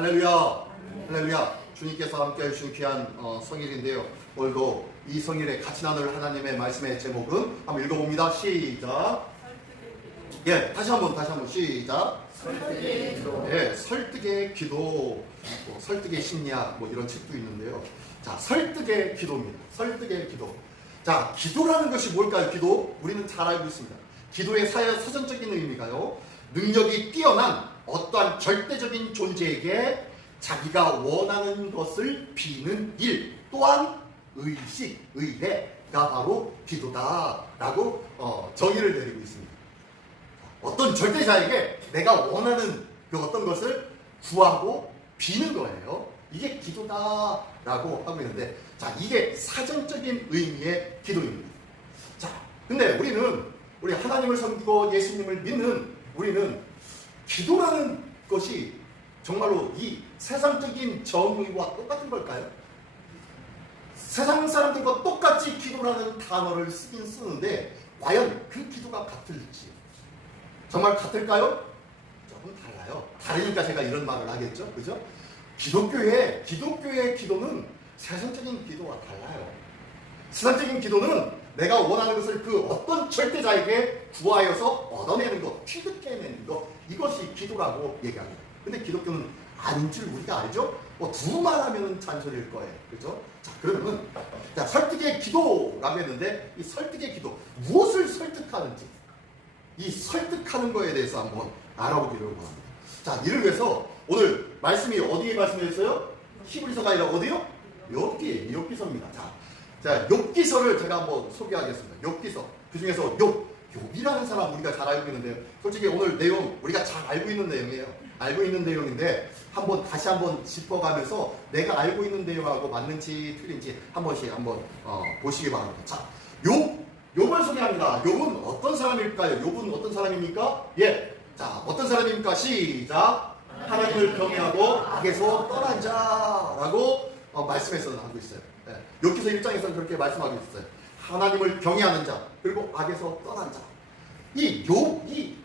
할렐루야. 할렐루야. 주님께서 함께 해주신 귀한 성일인데요. 오늘도 이 성일에 같이 나눌 하나님의 말씀의 제목은 한번 읽어봅니다. 시작. 예, 다시 한번 시작. 설득의 기도. 예, 설득의 기도, 설득의 심리학 이런 책도 있는데요. 자, 설득의 기도입니다. 설득의 기도. 자, 기도라는 것이 뭘까요? 기도? 우리는 잘 알고 있습니다. 기도의 사전적인 의미가요, 능력이 뛰어난 어떠한 절대적인 존재에게 자기가 원하는 것을 비는 일, 또한 의식, 의례가 바로 기도다라고 정의를 내리고 있습니다. 어떤 절대자에게 내가 원하는 그 어떤 것을 구하고 비는 거예요. 이게 기도다라고 하고 있는데, 자, 이게 사전적인 의미의 기도입니다. 자, 근데 우리 하나님을 섬기고 예수님을 믿는 우리는 기도라는 것이 정말로 이 세상적인 정의와 똑같은 걸까요? 세상 사람들과 똑같이 기도라는 단어를 쓰긴 쓰는데 과연 그 기도가 같을지, 정말 같을까요? 조금 달라요. 다르니까 제가 이런 말을 하겠죠, 그죠? 기독교의 기도는 세상적인 기도와 달라요. 세상적인 기도는 내가 원하는 것을 그 어떤 절대자에게 구하여서 얻어내는 것, 취득해내는 것, 이것이 기도라고 얘기합니다. 근데 기독교는 아닌 줄 우리가 알죠? 두 말하면 잔소리일 거예요. 그죠? 자, 그러면 설득의 기도라고 했는데, 이 설득의 기도, 무엇을 설득하는지, 이 설득하는 거에 대해서 한번 알아보기를 원합니다. 자, 이를 위해서 오늘 말씀이 어디에 말씀드렸어요? 히브리서가 아니라 어디요? 욥기서입니다. 자, 욥기서를 제가 한번 소개하겠습니다. 욥기서. 그 중에서 욥이라는 사람 우리가 잘 알고 있는데요. 솔직히 오늘 내용 우리가 잘 알고 있는 내용이에요. 알고 있는 내용인데 다시 한번 짚어가면서 내가 알고 있는 내용하고 맞는지 틀린지 한번 보시기 바랍니다. 자, 욥을 소개합니다. 욥은 어떤 사람일까요? 욥은 어떤 사람입니까? 예. 자, 어떤 사람입니까? 시작. 하나님을 경외하고 악에서 떠난 자라고 말씀에서 하고 있어요. 예. 욥기서 1장에서는 그렇게 말씀하고 있어요. 하나님을 경외하는 자, 그리고 악에서 떠난 자. 이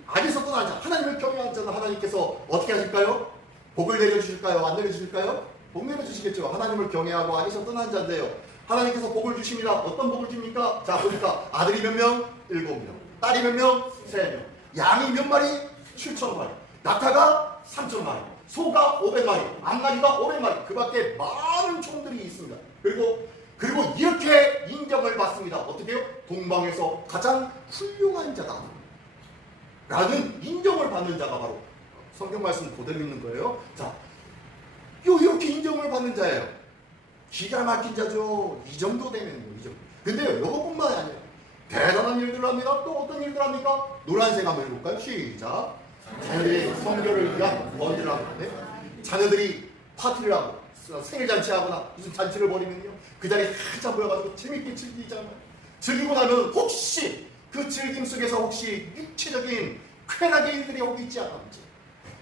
악에서 떠난 자, 하나님을 경외하는 자는 하나님께서 어떻게 하실까요? 복을 내려주실까요? 안 내려주실까요? 복 내려주시겠죠. 하나님을 경외하고 악에서 떠난 자인데요, 하나님께서 복을 주십니다. 어떤 복을 줍니까? 자, 보니까 아들이 몇 명? 7명. 딸이 몇 명? 3명. 양이 몇 마리? 7,000마리. 낙타가 3,000마리. 소가 500마리. 암나귀가 500마리. 그 밖에 많은 종들이 있습니다. 그리고 이렇게 인정을 받습니다. 어떻게요? 동방에서 가장 훌륭한 자다 라는 인정을 받는 자가 바로 성경 말씀 그대로 있는 거예요. 자, 이렇게 인정을 받는 자예요. 기가 막힌 자죠. 이 정도 되면요, 이 정도. 근데요, 이것뿐만 아니에요. 대단한 일들을 합니다. 또 어떤 일들 합니까? 노란색 한번 해볼까요? 시작. 자녀들이 성결을 위한 번제를 하는데, 자녀들이 파티를 하고 생일잔치하거나 무슨 잔치를 벌이면요, 그 자리에 한참 모여가지고 재밌게 즐기잖아요. 즐기고 나면 혹시 그 즐김 속에서 혹시 육체적인 쾌락의 일들이 오고 있지 않았는지,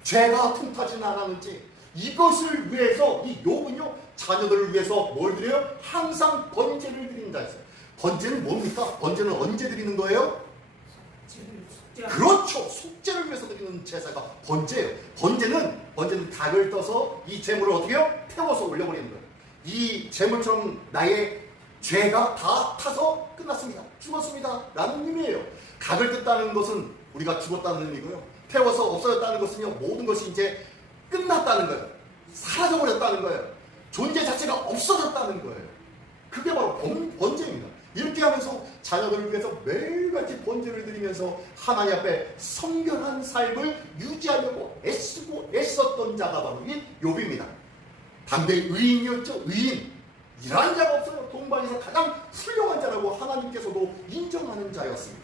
죄가 틈타지는 않았는지, 이것을 위해서 이 욥은요, 자녀들을 위해서 뭘 드려요? 항상 번제를 드린다 했어요. 번제는 뭡니까? 번제는 언제 드리는 거예요? 그렇죠. 속죄를 위해서 드리는 제사가 번제예요. 번제는 닭을 떠서 이 제물을 어떻게 해요? 태워서 올려버리는 거예요. 이 제물처럼 나의 죄가 다 타서 끝났습니다. 죽었습니다. 라는 의미예요. 닭을 뜯다는 것은 우리가 죽었다는 의미고요. 태워서 없어졌다는 것은요, 모든 것이 이제 끝났다는 거예요. 사라져버렸다는 거예요. 존재 자체가 없어졌다는 거예요. 그게 바로 번제입니다. 이렇게 하면서 자녀들을 위해서 매일같이 번제를 드리면서 하나님 앞에 성결한 삶을 유지하려고 애쓰고 애썼던 자가 바로 이 욥입니다. 당대의 의인이었죠. 의인. 이러한 자가 없어요. 동방에서 가장 훌륭한 자라고 하나님께서도 인정하는 자였습니다.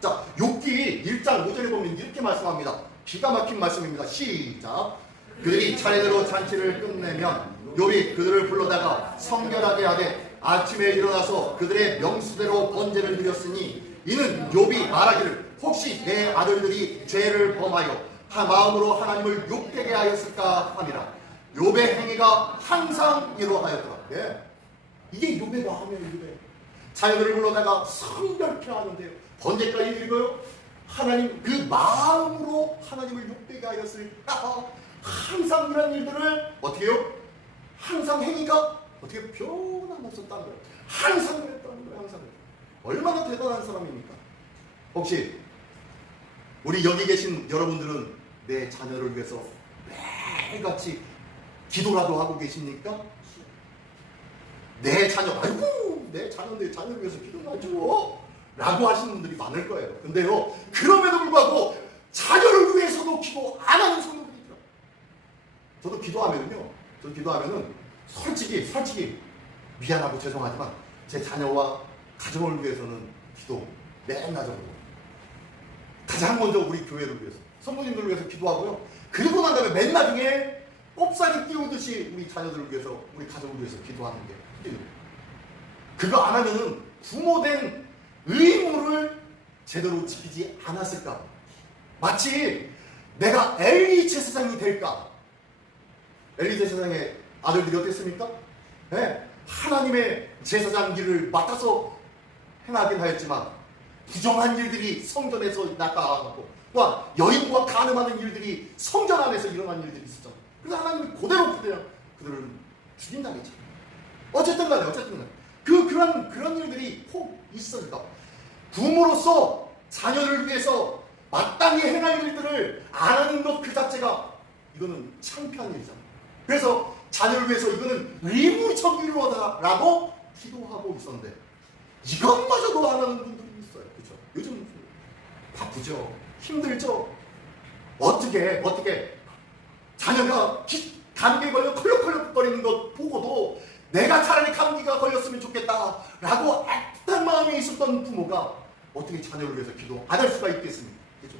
자, 욥기 1장 5절에 보면 이렇게 말씀합니다. 기가 막힌 말씀입니다. 시작. 그들이 차례대로 잔치를 끝내면 욥이 그들을 불러다가 성결하게 하되 아침에 일어나서 그들의 명수대로 번제를 드렸으니 이는 욥이 말하기를 혹시 내 아들들이 죄를 범하여 마음으로 하나님을 욕되게 하였을까 함이라. 욥의 행위가 항상 이러하였더라. 예. 이게 욥의 마음이에요. 자녀들을 불러다가 성결케 하는데요, 번제까지 드리고요, 하나님 그 마음으로 하나님을 욕되게 하였을까 항상 이런 일들을 어떻게 해요? 항상 행위가 어떻게 변함없었다는 거예요. 항상 그랬다는 거예요. 항상. 얼마나 대단한 사람입니까? 혹시 우리 여기 계신 여러분들은 내 자녀를 위해서 매일같이 기도라도 하고 계십니까? 내 자녀, 아이고 내 자녀를 위해서 기도하죠 라고 하시는 분들이 많을 거예요. 근데요, 그럼에도 불구하고 자녀를 위해서도 기도 안 하는 성도들이 있더라고요. 저도 기도하면은 솔직히 미안하고 죄송하지만 제 자녀와 가정을 위해서는 기도 맨날 적어요. 가장 먼저 우리 교회를 위해서, 성도님들을 위해서 기도하고요. 그리고 난 다음에 맨 나중에 꼽사리 띄우듯이 우리 자녀들을 위해서, 우리 가정을 위해서 기도하는 게 필요해요. 그거 안 하면은 부모된 의무를 제대로 지키지 않았을까? 마치 내가 엘리 제사장이 될까? 엘리 제사장의 아들들이 어땠습니까? 네, 하나님의 제사장 길을 맡아서 행하긴 하였지만 부정한 일들이 성전에서 나타나고 또한 여인과 간음하는 일들이 성전 안에서 일어난 일들이 있었잖아요. 그래서 하나님이 그대로 그들을 죽인다고 했잖아요. 어쨌든 간에 그런 일들이 혹 있었다. 부모로서 자녀를 위해서 마땅히 행할 일들을 안 하는 것 그 자체가 이거는 창피한 일이잖아요. 그래서 자녀를 위해서 이거는 의무적 일로다라고 기도하고 있었는데 이것마저도 안 하는 분들이 있어요. 그렇죠? 요즘 바쁘죠. 힘들죠. 어떻게 자녀가 감기에 걸려 컬럭컬럭거리는 것 보고도 내가 차라리 감기가 걸렸으면 좋겠다라고 애틋한 마음이 있었던 부모가 어떻게 자녀를 위해서 기도 안 할 수가 있겠습니까? 그렇죠?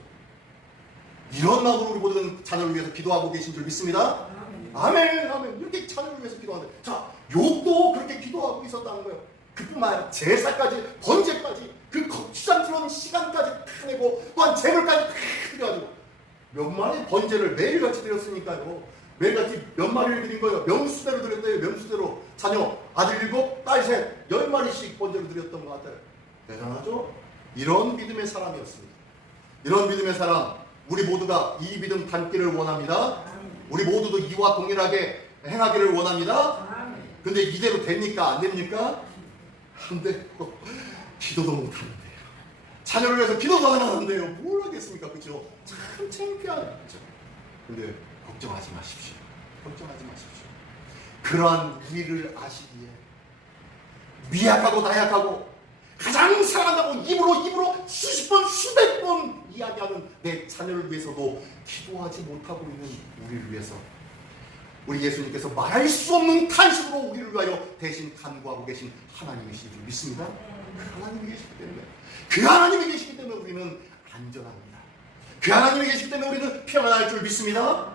이런 마음으로 우리 모든 자녀를 위해서 기도하고 계신 줄 믿습니다. 아멘. 이렇게 자녀를 위해서 기도하는데, 자, 욥도 그렇게 기도하고 있었다는 거예요. 그뿐만 아니라 제사까지, 번제까지, 그 거추장스러운 시간까지 다 내고 또한 재물까지 다 드려가지고 몇 마리 번제를 매일같이 드렸으니까요. 매일같이 몇 마리를 드린 거예요. 명수대로 드렸대요. 명수대로 자녀 아들 7, 딸 3, 10마리씩 번제를 드렸던 것 같아요. 대단하죠? 이런 믿음의 사람이었습니다. 이런 믿음의 사람, 우리 모두가 이 믿음 닮기를 원합니다. 우리 모두도 이와 동일하게 행하기를 원합니다. 근데 이대로 됩니까? 안 됩니까? 안 되고 기도도 못하는데요. 자녀를 위해서 기도도 안 하는데요. 뭘 하겠습니까? 그렇죠? 참 창피하죠. 근데 걱정하지 마십시오. 그러한 우리를 아시기에 미약하고 나약하고 가장 사랑한다고 입으로 수십 번 수백 번 이야기하는 내 자녀를 위해서도 기도하지 못하고 있는 우리를 위해서 우리 예수님께서 말할 수 없는 탄식으로 우리를 위하여 대신 간구하고 계신 하나님이신 줄 믿습니다. 그 하나님이 계시기 때문에 우리는 안전합니다. 그 하나님이 계시기 때문에 우리는 평안할 줄 믿습니다.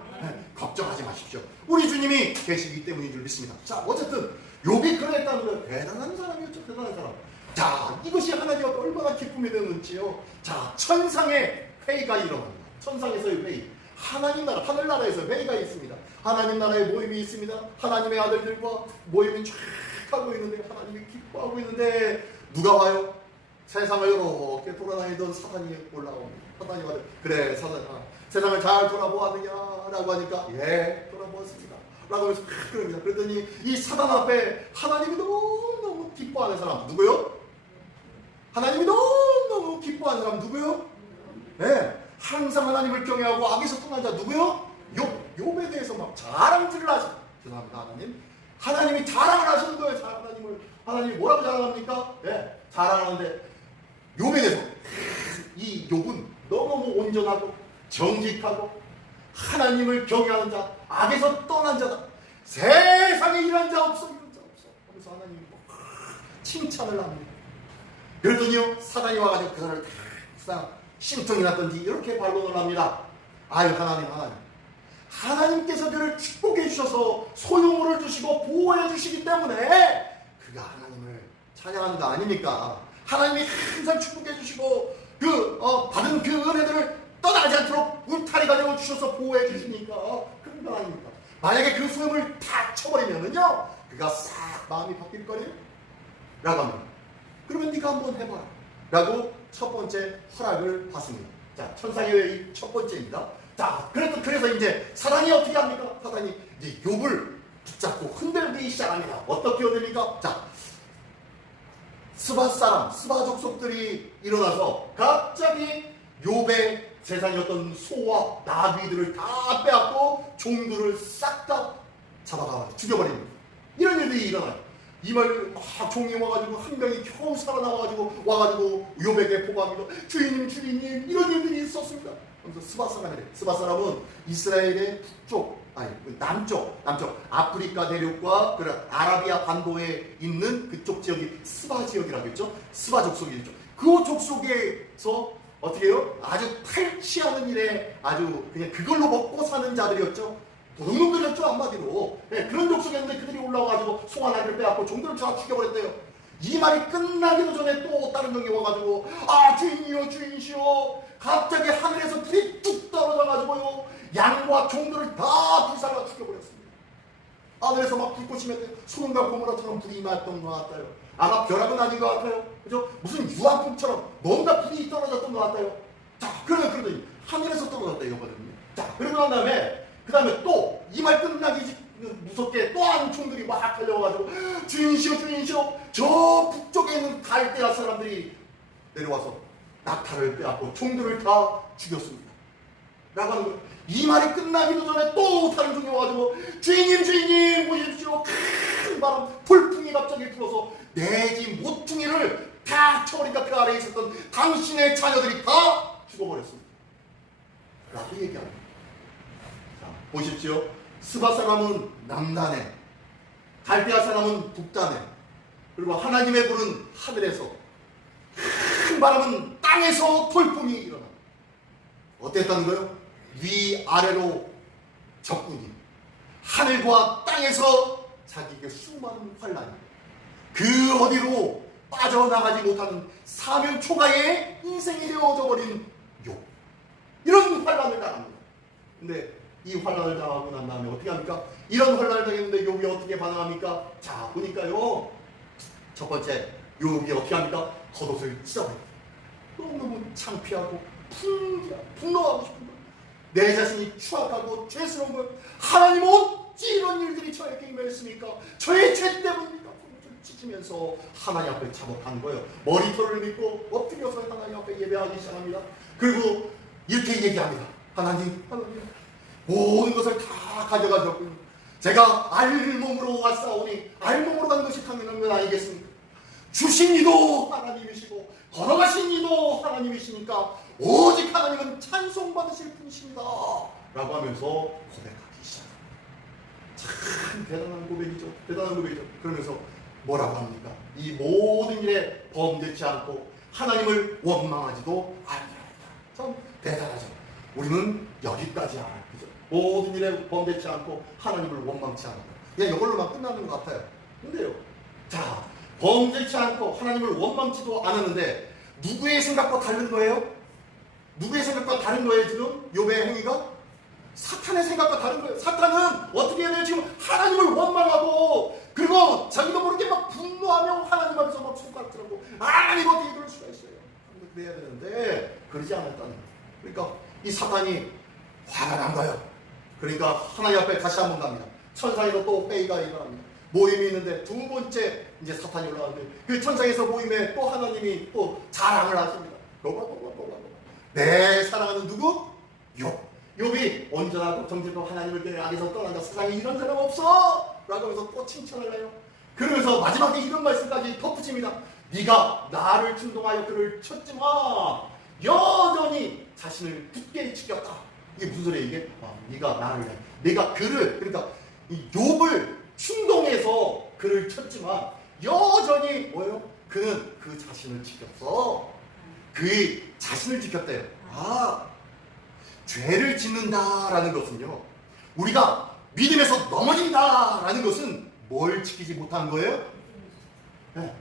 걱정하지 마십시오. 우리 주님이 계시기 때문인 줄 믿습니다. 자, 어쨌든 욥이 그랬다는 건 대단한 사람이었죠. 대단한 사람. 자, 이것이 하나님께 얼마나 기쁨이 되는지요. 자, 천상의 회의가 일어납니다. 천상에서의 회의. 하나님 나라, 하늘나라에서 회의가 있습니다. 하나님 나라의 모임이 있습니다. 하나님의 아들들과 모임이 쫙 하고 있는데 하나님이 기뻐하고 있는데 누가 와요? 세상을 이렇게 돌아다니던 사단이 올라옵니다. 사단이 와요. 그래, 사단아, 세상을 잘 돌아보았느냐라고 하니까 예, 돌아보았습니다. 라고 해서 그럽니다. 그랬더니 이 사단 앞에 하나님이 너무너무 기뻐하는 사람 누구요? 하나님이 너무너무 기뻐하는 사람 누구요? 네, 항상 하나님을 경외하고 악에서 떠난 자 누구요? 욥에 대해서 막 자랑질을 하시죠. 죄송합니다. 하나님이 자랑을 하시는 거예요. 하나님이 뭐라고 자랑합니까? 네, 자랑하는데 욥에 대해서 이 욥은 너무너무 온전하고 정직하고 하나님을 경외하는 자, 악에서 떠난 자다. 세상에 이런 자 없어. 그래서 하나님이 칭찬을 합니다. 그랬더니요, 사단이 와가지고 그 사람을 다 심통이 났던지 이렇게 반론을 합니다. 아유, 하나님께서 그를 축복해 주셔서 소유물을 주시고 보호해 주시기 때문에 그가 하나님을 찬양하는 거 아닙니까? 하나님이 항상 축복해 주시고 받은 그 은혜들을 떠나지 않도록 울타리가 되어 주셔서 보호해 주시니까 그런 거 아닙니까? 만약에 그 소유물을 다 쳐버리면은요, 그가 싹 마음이 바뀔 거예요? 라고 합니다. 그러면 네가 한번 해봐라 라고 첫 번째 허락을 받습니다. 자, 천상의 회의 첫 번째입니다. 자, 그래서 이제 사단이 어떻게 합니까? 사단이 이제 욥을 붙잡고 흔들기 시작합니다. 어떻게 흔들립니까? 자, 스바 사람, 스바 족속들이 일어나서 갑자기 욥의 재산이었던 소와 나귀들을 다 빼앗고 종들을 싹 다 잡아가 죽여버립니다. 이런 일들이 일어나요. 이말 막 종이 와가지고 한 명이 겨우 살아나와가지고 와가지고 욥에게 보고합니다. 주인님 이런 일들이 있었습니다. 그래서 스바 사람은 이스라엘의 남쪽 아프리카 대륙과 아라비아 반도에 있는 그쪽 지역이 스바 지역이라고 했죠. 스바 족속이죠. 그 족속에서 어떻게 해요? 아주 탈취하는 일에 아주 그냥 그걸로 먹고 사는 자들이었죠. 도둑놈들이었죠, 한마디로. 네, 그런 족속이었는데 그들이 올라와가지고 소와 나귀를 빼앗고 종들을 다 죽여버렸대요. 이 말이 끝나기도 전에 또 다른 종이 와가지고 주인이시여 갑자기 하늘에서 불이 뚝 떨어져가지고요 양과 종들을 다 불살라 죽여버렸습니다. 하늘에서 막 불꽃이 맺고 소금과 고무라처럼 불이 임했던 것 같아요. 아마 벼락은 아닌 것 같아요. 그죠? 무슨 유황풍처럼 뭔가 불이 떨어졌던 것 같아요. 자, 그러더니 하늘에서 떨어졌다 이거거든요. 자, 그러고 난 다음에 그 다음에 또 이 말 끝나기 무섭게 또 한 총들이 막 달려와가지고 주인시여 저 북쪽에 있는 갈대아 사람들이 내려와서 낙타를 빼앗고 총들을 다 죽였습니다. 라고 하는 거예요. 이 말이 끝나기도 전에 또 다른 종이 와가지고 주인님 보십시오. 큰 바람 돌풍이 갑자기 불어서 내 집 모퉁이를 탁 쳐버리니까 그 아래에 있었던 당신의 자녀들이 다 죽어버렸습니다. 라고 얘기합니다. 자, 보십시오. 스바 사람은 남단에, 갈대아 사람은 북단에, 그리고 하나님의 불은 하늘에서, 큰 바람은 땅에서 돌풍이 일어나. 어땠다는 거예요? 위아래로 적군이, 하늘과 땅에서 자기에게 수많은 환란이, 그 어디로 빠져나가지 못하는 사명 초가의 인생이 되어져 버린 욥, 이런 환란을 당합니다. 근데 이 환란을 당하고 난 다음에 어떻게 합니까? 이런 환란을 당했는데 욥이 어떻게 반응합니까? 자, 보니까요, 첫 번째 욥이 어떻게 합니까? 겉옷을 찢어버립니다. 너무 창피하고 분노하고 싶은 내 자신이 추악하고 죄스러운 걸 하나님 어찌 이런 일들이 저에게 임했습니까? 저의 죄 때문입니까? 찢으면서 하나님 앞에 자복한 거예요. 머리털을 믿고 엎드려서 하나님 앞에 예배하기 시작합니다. 그리고 이렇게 얘기합니다. 하나님 모든 것을 다 가져가셨군요. 제가 알몸으로 왔사오니 알몸으로 가는 것이 당연한 건 아니겠습니까? 주신 이도 하나님이시고 걸어가신 이도 하나님이시니까 오직 하나님은 찬송받으실 분이십니다. 라고 하면서 고백하기 시작합니다. 참 대단한 고백이죠. 그러면서 뭐라고 합니까? 이 모든 일에 범죄치 않고 하나님을 원망하지도 아니하였다. 참 대단하죠. 우리는 여기까지 알아요. 그죠? 모든 일에 범죄치 않고 하나님을 원망치 않는다. 그냥 이걸로만 끝나는 것 같아요. 근데요, 자, 범죄치 않고 하나님을 원망치도 않았는데 누구의 생각과 다른 거예요? 누구의 생각과 다른 거예요? 지금 욥의 행위가? 사탄의 생각과 다른 거예요. 사탄은 어떻게 해야 돼요? 지금 하나님을 원망하고 그리고 자기도 모르게 막 분노하며 하나님 앞에서 막 손가락질하고 하나님 어떻게 이럴 수가 있어요? 그래야 되는데 그러지 않았다는 거예요. 그러니까 이 사탄이 화가 난 거예요. 그러니까 하나님 앞에 다시 한번 갑니다. 천상에서 또 회의가 일어납니다. 모임이 있는데 두 번째 이제 사탄이 올라가는데 그 천상에서 모임에 또 하나님이 또 자랑을 하십니다. 내 사랑하는 누구? 욥. 욥이 온전하고 정직하고 하나님을 대하게서 떠난다. 세상에 이런 사람 없어! 라고 하면서 또 칭찬을 해요. 그러면서 마지막에 이런 말씀까지 덧붙입니다. 네가 나를 충동하여 그를 쳤지만 여전히 자신을 굳게 지켰다. 이게 무슨 소리예요 이게? 네가 나를 내가 그를 그러니까 이 욥을 충동해서 그를 쳤지만 여전히 뭐예요? 그는 그 자신을 지켰어. 그의 자신을 지켰대요. 죄를 짓는다라는 것은요, 우리가 믿음에서 넘어진다라는 것은 뭘 지키지 못한 거예요? 네.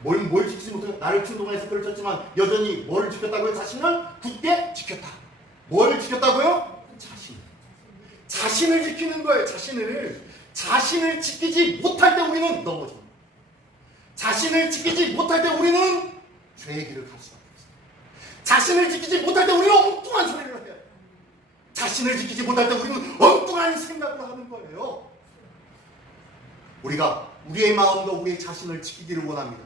뭘 지키지 못해요? 나를 충동해서 그를 쳤지만 여전히 뭘 지켰다고요? 자신을 굳게 지켰다. 뭘 지켰다고요? 자신을 지키는 거예요. 자신을 지키지 못할 때 우리는 넘어집니다. 자신을 지키지 못할 때 우리는 죄의 길을 갈 수밖에 없어요. 자신을 지키지 못할 때 우리는 엉뚱한 소리를 해요. 자신을 지키지 못할 때 우리는 엉뚱한 생각을 하는 거예요. 우리가 우리의 마음과 우리의 자신을 지키기를 원합니다.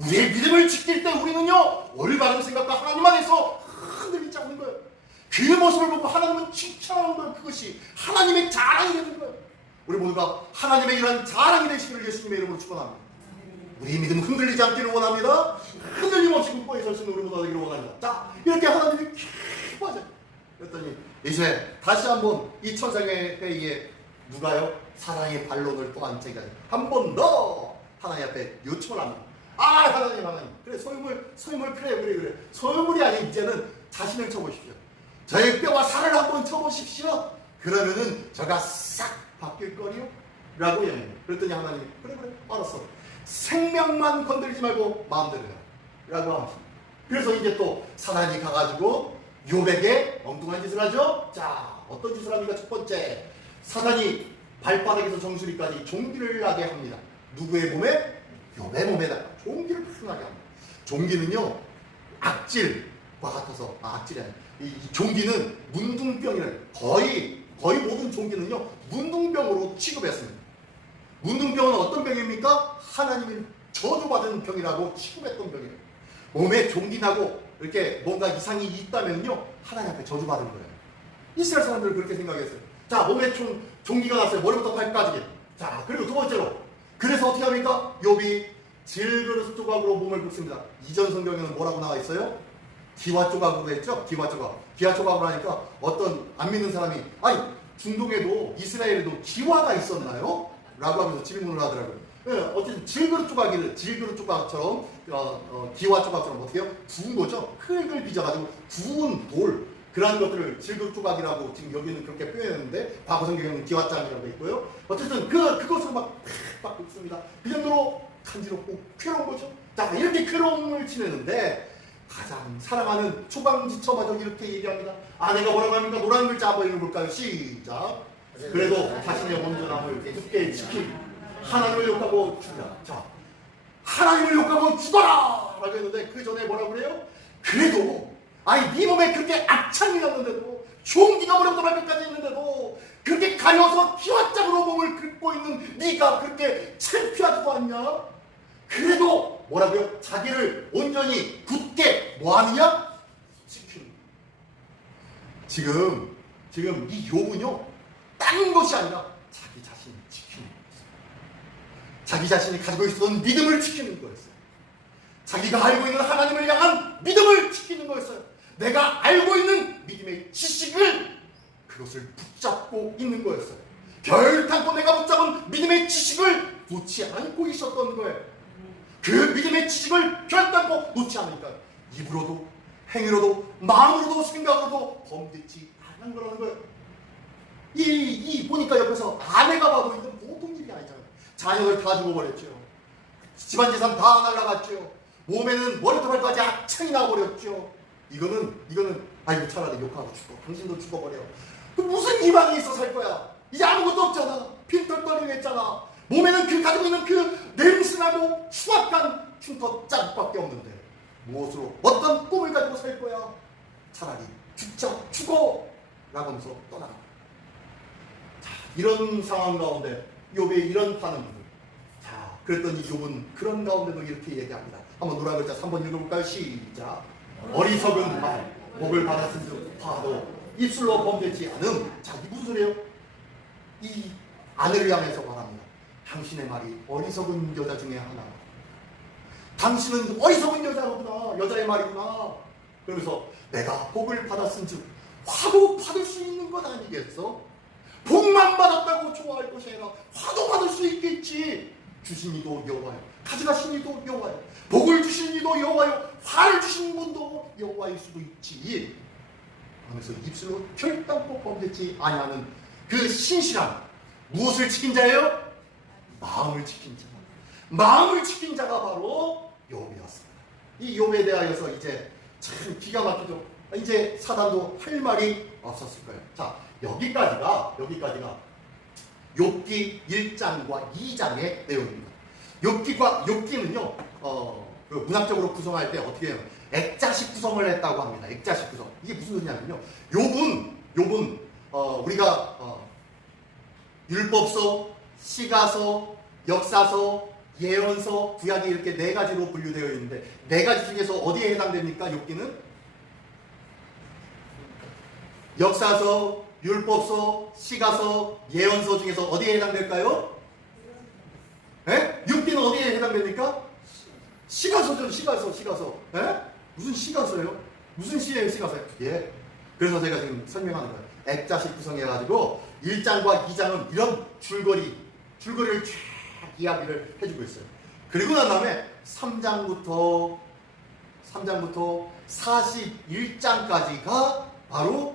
우리의 믿음을 지킬 때 우리는요, 올바른 생각과 하나님 안에서 흔들리지 않는 거예요. 그 모습을 보고 하나님은 칭찬하는 거예요. 그것이 하나님의 자랑이 되는 거예요. 우리 모두가 하나님의 이러한 자랑이 되시기를 예수님의 이름으로 축원합니다. 우리의 믿음 흔들리지 않기를 원합니다. 흔들림 없이 굳건히 설 수 있는 우리 모두가 되기를 원합니다. 자, 이렇게 하나님이 기뻐하죠. 그랬더니 이제 다시 한번 이 천상의 회의에 누가요? 사랑의 반론을 또한 제가 한 번 더 하나님 앞에 요청을 합니다. 아, 하나님 그래, 소유물 그래 소유물이 아닌 이제는 자신을 쳐보십시오. 저의 뼈와 살을 한번 쳐보십시오. 그러면은 저가 싹 바뀔 거리요? 라고 얘기해요. 그랬더니 하나님이 그래 알았어. 생명만 건드리지 말고 마음대로 해 라고 합니다. 그래서 이제 또 사단이 가가지고 욥에게 엉뚱한 짓을 하죠. 자, 어떤 짓을 합니까? 첫 번째, 사단이 발바닥에서 정수리까지 종기를 나게 합니다. 누구의 몸에? 욥의 몸에다가 종기를 나게 합니다. 종기는요, 악질과 같아서, 악질이 아니라 이 종기는 문둥병이라는, 거의 모든 종기는요 문둥병으로 취급했습니다. 문둥병은 어떤 병입니까? 하나님을 저주받은 병이라고 취급했던 병이에요. 몸에 종기 나고 이렇게 뭔가 이상이 있다면요 하나님 앞에 저주받은 거예요. 이스라엘 사람들은 그렇게 생각했어요. 자, 몸에 종기가 났어요. 머리부터 발까지. 자, 그리고 두 번째로, 그래서 어떻게 합니까? 욥이 질그릇 조각으로 몸을 붓습니다. 이전 성경에는 뭐라고 나와 있어요? 기와 조각으로 했죠? 기와 조각으로 하니까 어떤 안 믿는 사람이, 아니 중동에도 이스라엘에도 기와가 있었나요? 라고 하면서 질문을 하더라고요. 네, 어쨌든 질그릇 조각처럼 기와 조각처럼 어떻게 해요? 구운 거죠? 흙을 빚어가지고 구운 돌, 그러한 것들을 질그릇 조각이라고 지금 여기는 그렇게 표현했는데 과거 성경에는 기와장이라고 있고요. 어쨌든 그것을 막 붓습니다. 그 정도로 간지럽고 괴로운 거죠. 자, 이렇게 괴로움을 지내는데 가장 사랑하는 초방지처마저 이렇게 얘기합니다. 아내가 뭐라고 합니까? 노란 글자 한번 읽어볼까요? 시작. 그래도 자신의 온전함을 굳게 지킬 하나님을 욕하고 죽으라. 자, 하나님을 욕하고 죽어라! 라고 했는데 그 전에 뭐라고 그래요? 그래도 아니 네 몸에 그렇게 악창이 났는데도 종기가 머리부터 발끝까지 있는데도 그렇게 가려서 기와짝으로 몸을 긁고 있는 네가 그렇게 창피하지도 않냐? 그래도 뭐라고요? 자기를 온전히 굳게 뭐하느냐? 지키는. 지금 이 욥은요 다른 것이 아니라 자기 자신을 지키는 거였어요. 자기 자신이 가지고 있었던 믿음을 지키는 거였어요. 자기가 알고 있는 하나님을 향한 믿음을 지키는 거였어요. 내가 알고 있는 믿음의 지식을 그것을 붙잡고 있는 거였어요. 결단코 내가 붙잡은 믿음의 지식을 놓지 않고 있었던 거예요. 그 믿음의 지식을 결단코 놓지 않으니까 입으로도 행위로도 마음으로도 생각으로도 범죄치 않은 거라는 거예요. 이 보니까 옆에서 아내가 봐도 이건 보통 일이 아니잖아요. 자녀들 다 죽어버렸죠. 집안 재산 다 날라갔죠. 몸에는 머리부터 발까지 악창이 나버렸죠. 이거는 아이고 차라리 욕하고 죽어. 당신도 죽어버려. 무슨 희망이 있어 살 거야. 이제 아무것도 없잖아. 핀털떨이 했잖아. 몸에는 가지고 있는 그 냄새나고 추악한 흉터 짝밖에 없는데 무엇으로 어떤 꿈을 가지고 살 거야. 차라리 죽어 라고 하면서 떠나가. 자, 이런 상황 가운데 욥의 이런 반응들. 자, 그랬더니 욥은 그런 가운데도 이렇게 얘기합니다. 한번 노란 글자 3번 읽어볼까요? 시작. 어리석은 말 복을 받았은즉 봐도 입술로 범죄치 않음. 자, 이 무슨 소리예요? 이 아내를 향해서 말합니다. 당신의 말이 어리석은 여자 중에 하나. 당신은 어리석은 여자구나. 여자의 말이구나. 그러면서 내가 복을 받았은즉 화도 받을 수 있는 것 아니겠어? 복만 받았다고 좋아할 것이 아니라 화도 받을 수 있겠지. 주신 이도 여호와요. 가져가신 이도 여호와요. 복을 주신 이도 여호와요. 화를 주신 분도 여호와일 수도 있지. 하면서 입술로 결단코 범죄치 아니하는 그 신실함. 무엇을 지킨 자예요? 마음을 지킨 자. 마음을 지킨 자가 바로 욥이었습니다. 이 욥에 대하여서 이제 참 기가 막히죠. 이제 사단도 할 말이 없었을 거예요. 자, 여기까지가 욥기 1장과 2장의 내용입니다. 욥기는요, 그 문학적으로 구성할 때 어떻게 해요? 액자식 구성을 했다고 합니다. 액자식 구성. 이게 무슨 소리냐면요. 욥은 우리가 율법서, 시가서, 역사서, 예언서, 구약이 이렇게 네 가지로 분류되어 있는데 네 가지 중에서 어디에 해당됩니까? 욥기는? 역사서, 율법서, 시가서, 예언서 중에서 어디에 해당될까요? 예? 욥기는 어디에 해당됩니까? 시가서죠. 시가서. 예? 무슨 시가서예요? 무슨 시예요? 시가서요? 예. 그래서 제가 지금 설명하는 거예요. 액자식 구성해가지고 1장과 2장은 이런 줄거리를 쫙 이야기를 해주고 있어요. 그리고 난 다음에 3장부터 41장까지가 바로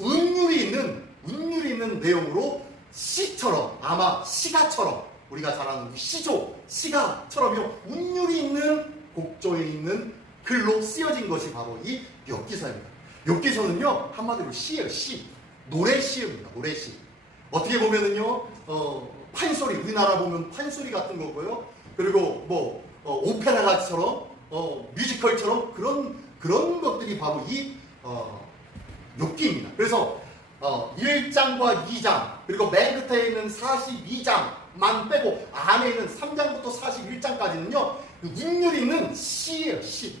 운율이 있는 내용으로 시처럼, 아마 시가처럼, 우리가 잘 아는 시가처럼요, 운율이 있는 곡조에 있는 글로 쓰여진 것이 바로 이 욥기서입니다. 욥기서는요, 한마디로 시예요. 노래시입니다. 노래시. 어떻게 보면은요, 판소리, 우리나라 보면 판소리 같은 거고요. 그리고 뭐 오페라처럼, 뮤지컬처럼 그런 것들이 바로 이 욥기입니다. 그래서 1장과 2장, 그리고 맨 끝에 있는 42장만 빼고 안에 있는 3장부터 41장까지는요, 운율 있는 시예요. 시.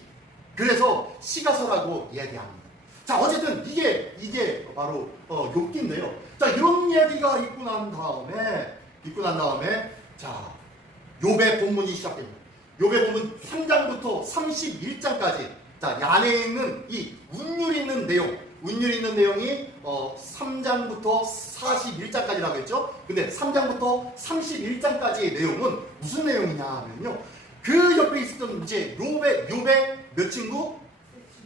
그래서 시가서라고 이야기합니다. 자, 어쨌든 이게 바로 욥기인데요. 자, 이런 이야기가 있고 난 다음에 자, 욥의 본문이 시작됩니다. 욥의 본문 3장부터 31장까지. 자, 안에 있는 이 운율 있는 내용이 3장부터 41장까지라고 했죠. 근데 3장부터 31장까지의 내용은 무슨 내용이냐 하면요, 그 옆에 있었던 이제 욥의 몇 친구?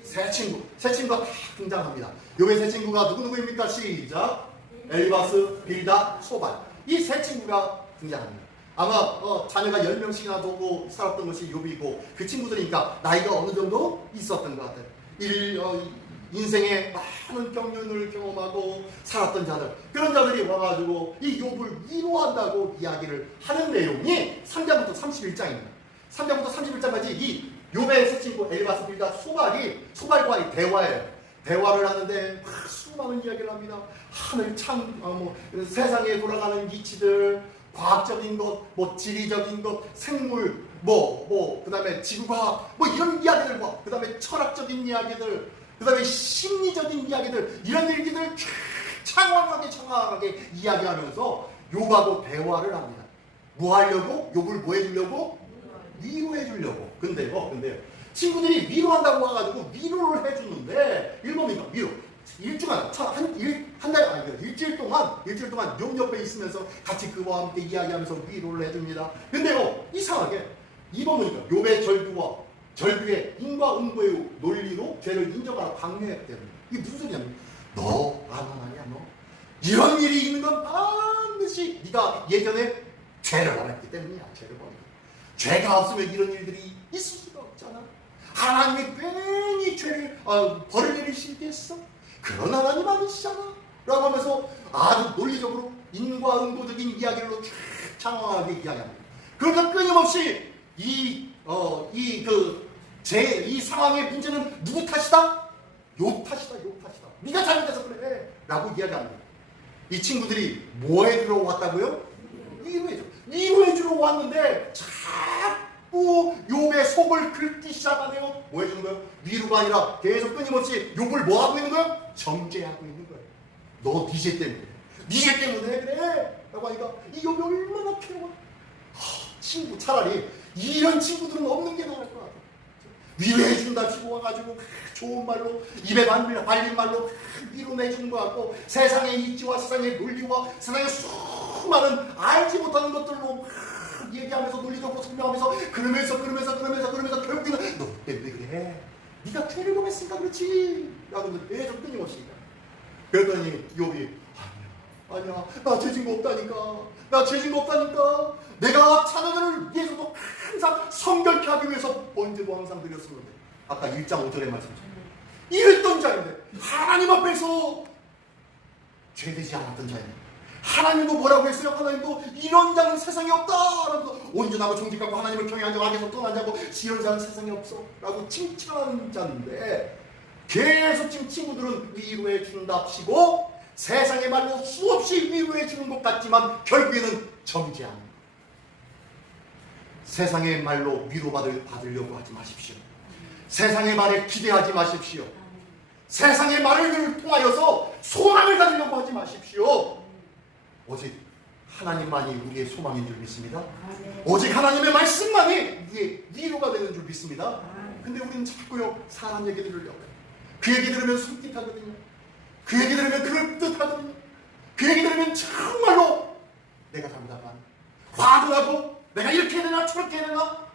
세 친구가 다 등장합니다. 욥의 세 친구가 누구입니까? 시작. 엘리바스, 빌닷, 소발. 이 세 친구가 등장합니다. 아마 자녀가 10명씩이나 두고 살았던 것이 욥이고, 그 친구들이니까 나이가 어느 정도 있었던 것 같아요. 인생에 많은 경륜을 경험하고 살았던 자들, 그런 자들이 와가지고 이 욥을 위로한다고 이야기를 하는 내용이 3장부터 31장입니다. 3장부터 31장까지 이 욥의 세 친구 엘리바스, 빌닷, 소발과의 대화를 하는데 수많은 이야기를 합니다. 하늘 세상에 돌아가는 이치들, 과학적인 것, 지리적인 것, 생물, 그 다음에 지구과학, 이런 이야기들과, 그 다음에 철학적인 이야기들, 그 다음에 심리적인 이야기들, 이런 얘기들을 창황하게 이야기하면서 욥하고 대화를 합니다. 뭐 하려고? 욥을 뭐 해주려고? 위로해 주려고. 근데요, 친구들이 위로한다고 와가지고 위로를 해주는데, 일범이가 위로. 일주간, 일주일 동안 욥 옆에 있으면서 같이 그와 함께 이야기하면서 위로를 해줍니다. 근데요, 이상하게, 이범이가 욥의 절규의 인과응보의 논리로 죄를 인정하라 강요했기 때문에. 이게 무슨 소리냐면, 너 아나니야, 너. 이런 일이 있는 건 반드시 네가 예전에 죄를 안 했기 때문이야. 죄가 없으면 이런 일들이 있을 수가 없잖아. 하나님이 괜히 죄를 벌을 내리시겠어? 그런 하나님 아니시잖아. 라고 하면서 아주 논리적으로 인과응보적인 이야기로 장황하게 이야기합니다. 그러니까 끊임없이 이 상황의 문제는 누구 탓이다? 욥 탓이다. 네가 잘못해서 그래. 라고 이야기합니다. 이 친구들이 뭐에 들어왔다고요? 위로해주러 왔는데 자꾸 욥의 속을 긁기 시작하네요. 뭐 해주는 거예요? 위로가 아니라 계속 끊임없이 욥을 뭐 하고 있는 거예요? 정죄하고 있는 거예요. 너 네 죄 때문에 그래. 라고 하니까 이 욥이 얼마나 괴로워. 친구, 차라리 이런 친구들은 없는 게 나을 것 같아. 위로해준다 치고 와가지고 좋은 말로, 입에 발린 말로 위로해주는 것 같고, 세상의 이치와 세상의 논리와 세상의 수많은 알지 못하는 것들로 얘기하면서 논리적으로 설명하면서 그러면서 결국에는 너 때문에 그래. 네가 죄를 범했으니까 그렇지. 라고 계속 끊임없이. 그랬더니 욥이 아니야. 나 죄진 거 없다니까. 내가 자녀들을 위해서도 항상 성결케 하기 위해서 번제도 항상 드렸었는데, 아까 1장 5절의 말씀처럼 이랬던 자인데, 하나님 앞에서 죄되지 않았던 자인데, 하나님도 뭐라고 했어요? 하나님도 이런 자는 세상에 없다 라고, 온전하고 정직하고 하나님을 경외한 자, 악에서 떠난 자고 이런 자는 세상에 없어 라고 칭찬하는 자인데, 계속 지금 친구들은 위로해 준답시고 세상의 말로 수없이 위로해 주는 것 같지만 결국에는 정죄합니다. 세상의 말로 위로받으려고 하지 마십시오. 세상의 말에 기대하지 마십시오. 세상의 말을 통하여서 소망을 가지려고 하지 마십시오. 오직 하나님만이 우리의 소망인 줄 믿습니다. 오직 하나님의 말씀만이 우리의 위로가 되는 줄 믿습니다. 근데 우리는 자꾸요 사람 얘기 들으려고 해요. 그 얘기 들으면 솔깃하거든요. 그 얘기 들으면 그럴듯하거든요. 그 얘기 들으면 정말로 내가 잘못하면 화도 나고 내가 이렇게 해야 되나 저렇게 해야 되나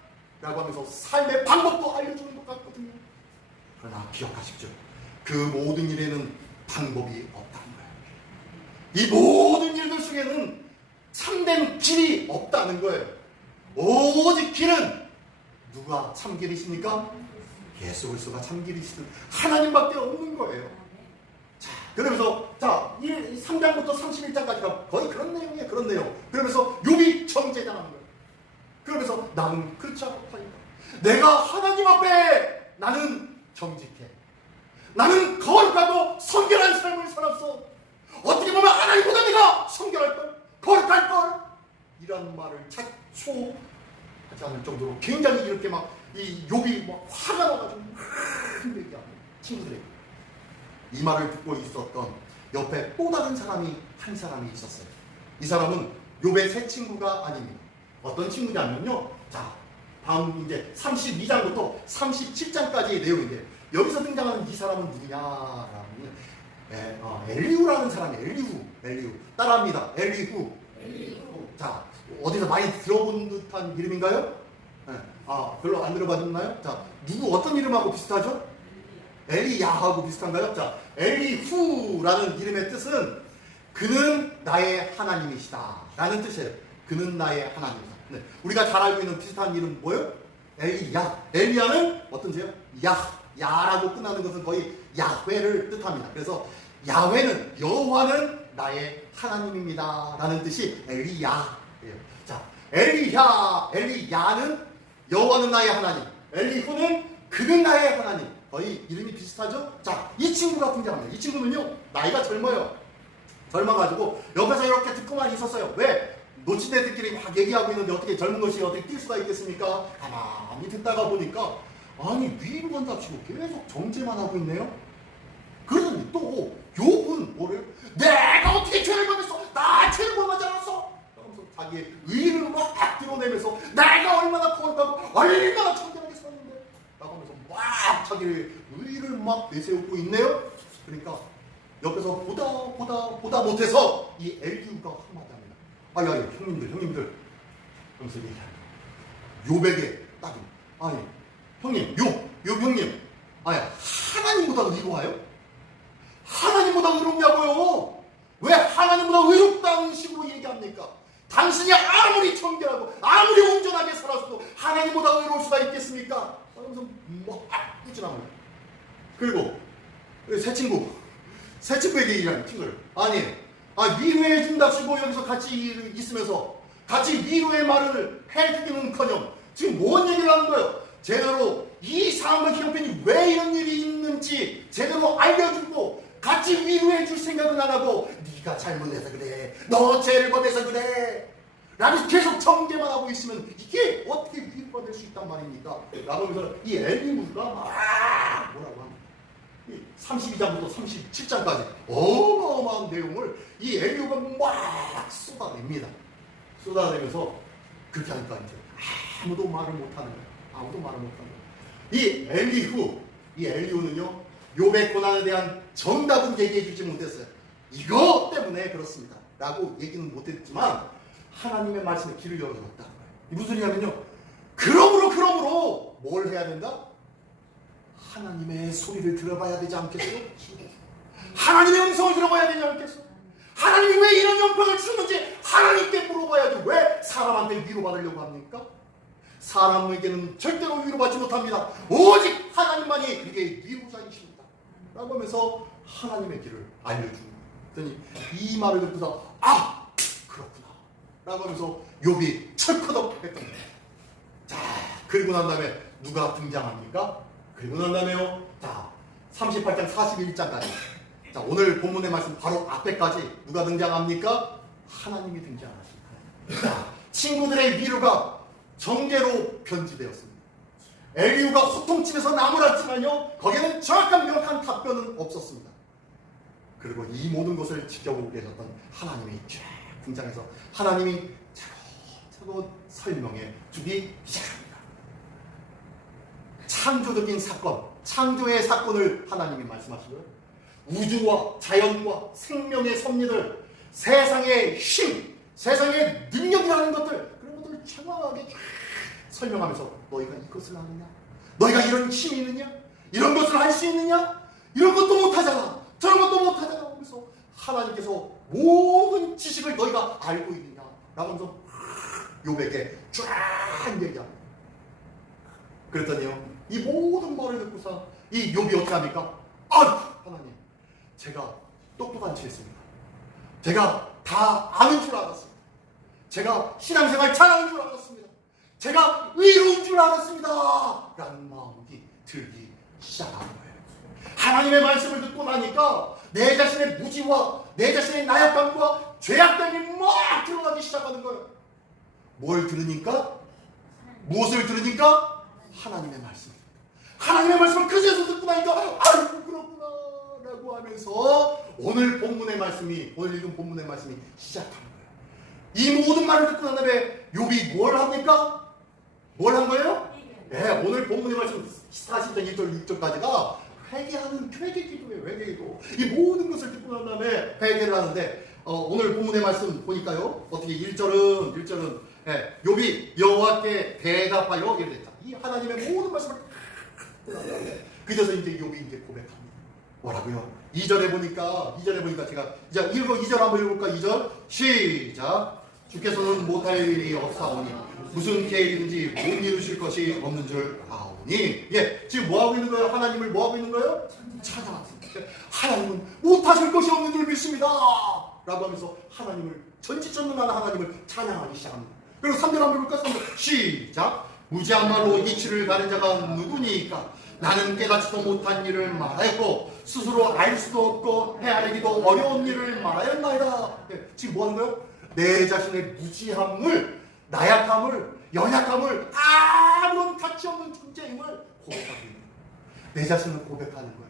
라고 하면서 삶의 방법도 알려주는 것 같거든요. 그러나 기억하십시오. 그 모든 일에는 방법이 없다는 거예요. 이 모든 일들 속에는 참된 길이 없다는 거예요. 오직 길은 누가 참길이십니까? 예수 그리스도가 참길이시든 하나님밖에 없는 거예요. 자, 그러면서 3장부터 31장까지가 거의 그런 내용이에요. 그런 내용. 그러면서 욥이 정죄당하는 거예요. 그러면서 나는 그렇지 않다니까. 내가 하나님 앞에 나는 정직해. 나는 거룩하고 성결한 삶을 살았어. 어떻게 보면 하나님보다 내가 성결할걸, 거룩할걸, 이런 말을 자초하지 않을 정도로 굉장히 이렇게 막 이 욥이 막 화가 나가지고 얘기합니다. 친구들에게 이 말을 듣고 있었던 옆에 또 다른 사람이 한 사람이 있었어요. 이 사람은 욥의 새 친구가 아닙니다. 어떤 친구냐면요, 자 다음 이제 32장부터 37장까지의 내용인데 여기서 등장하는 이 사람은 누구냐라면 엘리후라는 사람이에요. 엘리후 따라합니다. 엘리후. 자, 어디서 많이 들어본 듯한 이름인가요? 네. 별로 안 들어봤나요? 자, 누구 어떤 이름하고 비슷하죠? 엘리야하고 비슷한가요? 자, 엘리후라는 이름의 뜻은 그는 나의 하나님이시다 라는 뜻이에요. 그는 나의 하나님이다. 네. 우리가 잘 알고 있는 비슷한 이름 뭐예요? 엘리야. 엘리야는 어떤 죄요? 야라고 끝나는 것은 거의 야훼를 뜻합니다. 그래서 야훼는 여호와는 나의 하나님입니다 라는 뜻이 엘리야예요. 자, 엘리야는 여호와는 나의 하나님, 엘리후는 그는 나의 하나님. 거의 이름이 비슷하죠? 자, 이 친구가 등장합니다. 이 친구는요 나이가 젊어요. 젊어가지고 옆에서 이렇게 듣고만 있었어요. 왜? 놓친 애들끼리 막 얘기하고 있는데 어떻게 젊은 것이 어떻게 뛸 수가 있겠습니까? 가만히 듣다가 보니까 아니 위로한답시고 계속 정죄만 하고 있네요. 그러더니 또 욥은 뭐래요? 내가 어떻게 죄를 범했어? 나 죄를 범하지 않았어? 그러면서 자기의 의를 막 드러내면서 내가 얼마나 거룩하고 얼마나 청결하게 살았는데 라고 하면서 막 자기의 의를 막 내세우고 있네요. 그러니까 옆에서 보다 못해서 이 엘리후가 한마디 합니다. 야, 형님들 그러면서 얘기합니다. 욥에게 딱 아니 형님, 욥 형님, 하나님보다 의로워요? 하나님보다 의롭냐고요? 왜 하나님보다 의롭다는 식으로 얘기합니까? 당신이 아무리 청결하고 아무리 온전하게 살았어도 하나님보다 의로울 수가 있겠습니까? 그러면서 막 꾸준한 거예요. 그리고 새 친구에게 얘기하는 친구를 위로해 준답시고 여기서 같이 있으면서 같이 위로의 말을 해주기는커녕 지금 뭔 얘기를 하는 거예요? 제대로 이 상황과 형편이 왜 이런 일이 있는지 제대로 알려주고 같이 위로해 줄 생각은 안 하고 네가 잘못해서 그래, 너 죄를 범해서 그래 라고 계속 정죄만 하고 있으면 이게 어떻게 위로가 될 수 있단 말입니까? 라고 하면서 이 엘리후가 막 뭐라고 합니다. 32장부터 37장까지 어마어마한 내용을 이 엘리후가 막 쏟아내면서 그렇게 하니까 이제 아무도 말을 못하는 거예요. 이 엘리후는요 욥의 고난에 대한 정답은 얘기해 주지 못했어요. 이거 때문에 그렇습니다 라고 얘기는 못했지만 하나님의 말씀에 귀를 열어줬다는 거예요. 무슨 소리냐면요, 그러므로 뭘 해야 된다? 하나님의 소리를 들어봐야 되지 않겠어요? 하나님의 음성을 들어봐야 되지 않겠어요? 하나님이 왜 이런 형편을 주는지 하나님께 물어봐야지. 왜 사람한테 위로받으려고 합니까? 사람에게는 절대로 위로받지 못합니다. 오직 하나님만이 우리의 위로자이십니다 라고 하면서 하나님의 길을 알려주는 거예요. 이 말을 듣고서 그렇구나 라고 하면서 욥이 철커덕 했던 거예요. 자, 그리고 난 다음에 누가 등장합니까? 그리고 난 다음에요, 자 38장 41장까지 자, 오늘 본문의 말씀 바로 앞에까지 누가 등장합니까? 하나님이 등장하십니다. 자, 친구들의 위로가 정죄로 변질되었습니다. 엘리후가 호통치면서 나무랐지만요, 거기에는 정확한 명확한 답변은 없었습니다. 그리고 이 모든 것을 지켜보고 계셨던 하나님이 쫙 등장해서 하나님이 차곡차곡 설명해 주기 시작합니다. 창조적인 사건, 창조의 사건을 하나님이 말씀하시고요, 우주와 자연과 생명의 섭리들, 세상의 힘, 세상의 능력이라는 것들, 그런 것들을 장황하게 설명하면서 너희가 이것을 아느냐? 너희가 이런 힘이 있느냐? 이런 것을 할 수 있느냐? 이런 것도 못하잖아. 저런 것도 못하잖아. 그래서 하나님께서 모든 지식을 너희가 알고 있느냐? 라고 하면서 욥에게 쫙 얘기합니다. 그랬더니요, 이 모든 말을 듣고서 이 욥이 어떻게 합니까? 아, 하나님, 제가 똑똑한 채였습니다. 제가 다 아는 줄 알았습니다. 제가 신앙생활 잘하는 줄 알았습니다. 제가 의로운 줄 알았습니다. 라는 마음이 들기 시작하는 거예요. 하나님의 말씀을 듣고 나니까 내 자신의 무지와 내 자신의 나약함과 죄악됨이 막 드러나기 시작하는 거예요. 뭘 들으니까? 무엇을 들으니까? 하나님의 말씀. 하나님의 말씀을 그제서 듣고 나니까 아이고 그렇구나 라고 하면서 오늘 본문의 말씀이, 오늘 읽은 본문의 말씀이 시작하는 거예요. 이 모든 말을 듣고 난 다음에 욥이 뭘 합니까? 뭘 한 거예요? 네, 오늘 본문의 말씀 40장 1절 6절까지가 회개하는 회개기도예요. 회개기도. 이 모든 것을 듣고 난 다음에 회개를 하는데 오늘 본문의 말씀 보니까요, 어떻게 1절은 욥이 여호와께 대답하여 이랬다. 이 하나님의 모든 말씀을 그래서 이제 욥이 이제 고백합니다. 뭐라고요? 2절에 보니까 제가 이제 2절 한번 읽어볼까? 2절 시작. 주께서는 못할 일이 없사오니 무슨 계획이든지 못 이루실 것이 없는 줄 아오니. 예, 지금 뭐 하고 있는 거예요? 하나님을 뭐 하고 있는 거예요? 찬양하십니다. 하나님은 못하실 것이 없는 줄 믿습니다. 라고 하면서 하나님을 전지전능한 하나님을 찬양하기 시작합니다. 그리고 3절 한번 볼까? 3절 시작. 무지한 말로 이치를 가는 자가 누구니까? 나는 깨닫지도 못한 일을 말하였고 스스로 알 수도 없고 헤아리기도 어려운 일을 말하였나이다. 예, 지금 뭐 하는 거예요? 내 자신의 무지함을, 나약함을, 연약함을, 아무런 가치 없는 존재임을 고백하고 있는 거예요. 내 자신을 고백하는 거예요.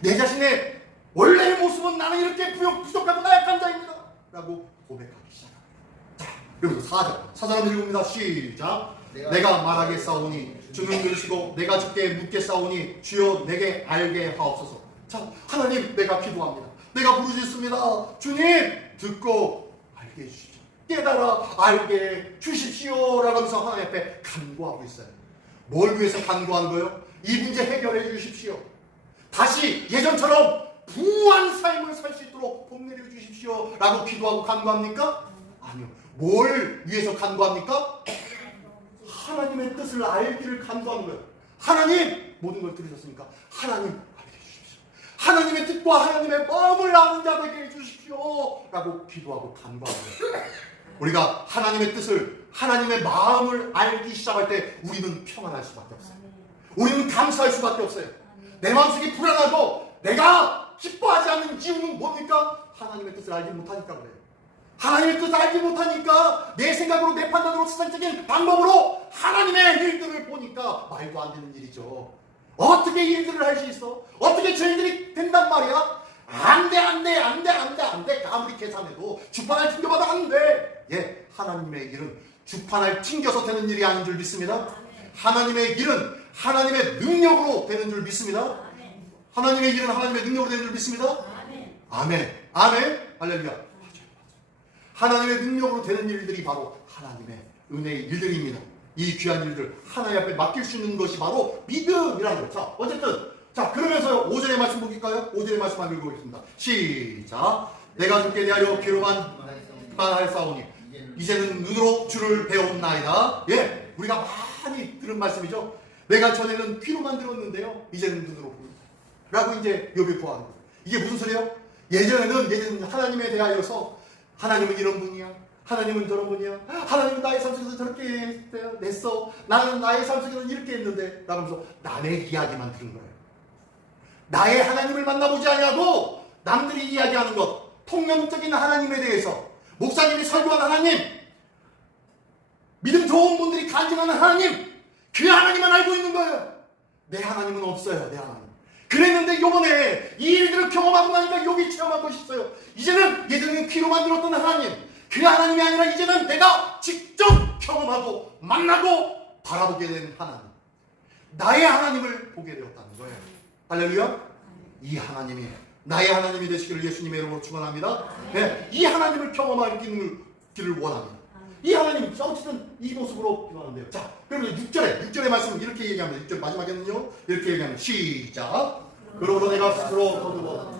내 자신의 원래의 모습은 나는 이렇게 부족하고 나약한 자입니다. 라고 고백하기 시작합니다. 자, 그러면서 4절 한번 읽습니다. 시작. 내가 말하겠사오니 주는 들으시고 내가 주께 묻겠사오니 주여 내게 알게 하옵소서. 자, 하나님, 내가 기도합니다. 내가 부르짖습니다. 주님, 듣고 알게 해주십시오. 깨달아 알게 주십시오. 라고 하면서 하나님 앞에 간구하고 있어요. 뭘 위해서 간구한 거예요? 이 문제 해결해 주십시오. 다시 예전처럼 부한 삶을 살 수 있도록 복 내려 주십시오. 라고 기도하고 간구합니까? 아니요. 뭘 위해서 간구합니까? 하나님의 뜻을 알기를 간구하는 거예요. 하나님, 모든 걸 들으셨으니까 하나님 알게 해주십시오. 하나님의 뜻과 하나님의 마음을 아는 자 되게 해주십시오. 라고 기도하고 간구하는 거예요. 우리가 하나님의 뜻을, 하나님의 마음을 알기 시작할 때 우리는 평안할 수밖에 없어요. 우리는 감사할 수밖에 없어요. 내 마음속이 불안하고 내가 기뻐하지 않는 이유는 뭡니까? 하나님의 뜻을 알지 못하니까 그래요. 하나님의 뜻을 알지 못하니까 내 생각으로, 내 판단으로, 세상적인 방법으로 하나님의 일들을 보니까 말도 안 되는 일이죠. 어떻게 일들을 할 수 있어? 어떻게 저희들이 된단 말이야? 안 돼. 아무리 계산해도 주판을 튕겨봐도 안 돼. 예, 하나님의 일은 주판을 튕겨서 되는 일이 아닌 줄 믿습니다. 하나님의 일은 하나님의 능력으로 되는 줄 믿습니다. 하나님의 일은 하나님의 능력으로 되는 줄 믿습니다. 아멘. 할렐루야. 하나님의 능력으로 되는 일들이 바로 하나님의 은혜의 일들입니다. 이 귀한 일들 하나님 앞에 맡길 수 있는 것이 바로 믿음이라는 거죠. 자, 어쨌든 그러면서 5절의 말씀 볼까요? 5절의 말씀 한번 읽어보겠습니다. 시작. 내가 주께 대하여 귀로만 하였사오니 이제는 눈으로 주를 배웠나이다. 예, 우리가 많이 들은 말씀이죠. 내가 전에는 귀로만 들었는데요, 이제는 눈으로 봅니다. 라고 이제 욥이 구하는 거예요. 이게 무슨 소리예요? 예전에는 하나님에 대하여서 하나님은 이런 분이야, 하나님은 저런 분이야, 하나님은 나의 삶 속에서 저렇게 냈어, 나는 나의 삶 속에서 이렇게 했는데, 라면서 남의 이야기만 들은 거예요. 나의 하나님을 만나보지 않냐고 남들이 이야기하는 것, 통념적인 하나님에 대해서 목사님이 설교한 하나님, 믿음 좋은 분들이 간증하는 하나님, 그 하나님만 알고 있는 거예요. 내 하나님은 없어요. 내 하나님. 그랬는데 요번에 이 일들을 경험하고 나니까 여기 체험하고 싶어요. 예전에는 귀로만 들었던 하나님, 그 하나님이 아니라 이제는 내가 직접 경험하고 만나고 바라보게 된 하나님, 나의 하나님을 보게 되었다는 거예요. 할렐루야. 이 하나님이 나의 하나님이 되시기를 예수님의 이름으로 축원합니다. 네, 이 하나님을 경험하기를 원합니다. 이 하나님, 어쨌든 이 모습으로 표현하는데요. 자, 그러면 6절의 말씀을 이렇게 얘기합니다. 6절 마지막에는요, 이렇게 얘기합니다. 시작. 그러므로 내가 스스로 거두어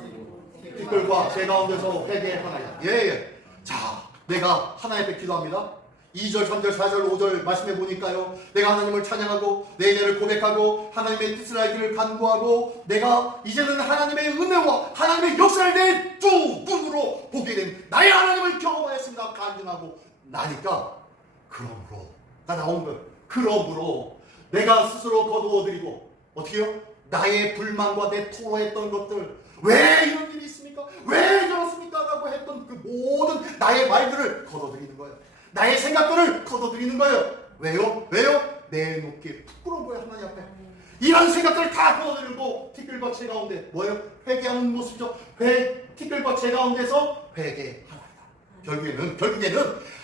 티끌과 제 가운데서 회개하나이다. 예. 자, 내가 하나님 앞에 기도합니다. 2절, 3절, 4절, 5절 말씀해 보니까요, 내가 하나님을 찬양하고 내 죄를 고백하고 하나님의 뜻을 알기를 간구하고 내가 이제는 하나님의 은혜와 하나님의 역사를 내 두 눈으로 보게 된 나의 하나님을 경험하였습니다. 간증하고 나니까, 그러므로가 나온 거예요. 그러므로 내가 스스로 거두어드리고, 어떻게 해요? 나의 불만과 내 토로했던 것들, 왜 이런 일이 있습니까? 왜 저렇습니까? 라고 했던 그 모든 나의 말들을 걷어들이는 거예요. 나의 생각들을 걷어들이는 거예요. 왜요? 내놓기에 부끄러운 거예요. 하나님 앞에. 이런 생각들을 다 걷어들이고 티끌과 제 가운데 뭐예요? 회개하는 모습이죠. 티끌과 제 가운데서 회개하나이다. 결국에는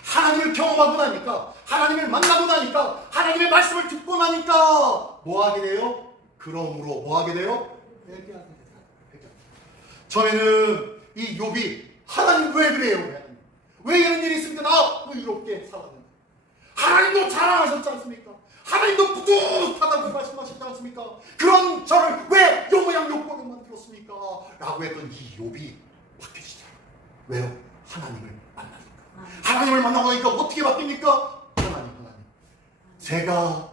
하나님을 경험하고 나니까, 하나님을 만나고 나니까, 하나님의 말씀을 듣고 나니까 뭐 하게 돼요? 그러므로 뭐 하게 돼요? 회개하게 돼요. 처음에는 이 욥이 하나님 왜 그래요? 왜 이런 일이 있습니까? 나 의롭게 살았는데. 하나님도 자랑하셨지 않습니까? 하나님도 뿌듯하다고 말씀하셨지 않습니까? 그런 저를 왜 요 모양 요 꼴로 만들었습니까? 라고 했던 이 욥이 바뀌시잖아요. 왜요? 하나님을 만나니까. 하나님을 만나고 나니까 어떻게 바뀝니까? 하나님. 제가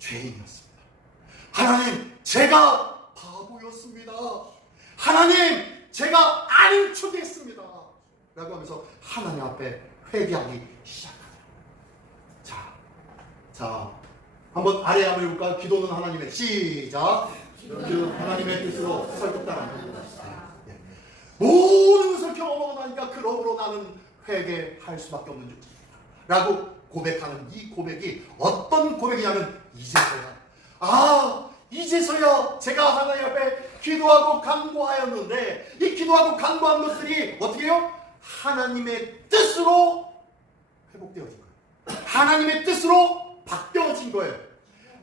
죄인이었습니다. 하나님, 제가 바보였습니다. 하나님, 제가 아닌 척했습니다. 라고 하면서 하나님 앞에 회개하기 시작합니다. 자, 한번 아래 한번 해볼까요? 기도는 하나님의, 시작. 하나님의 뜻으로 설득당하는 것입니다. 모든 것을 경험하고 나니까 그러므로 나는 회개할 수밖에 없는 줄 라고 고백하는 이 고백이 어떤 고백이냐면, 이제서야 제가 하나님 앞에 기도하고 간구하였는데, 이 기도하고 간구한 것들이 어떻게 해요? 하나님의 뜻으로 회복되어진 거예요. 하나님의 뜻으로 바뀌어진 거예요.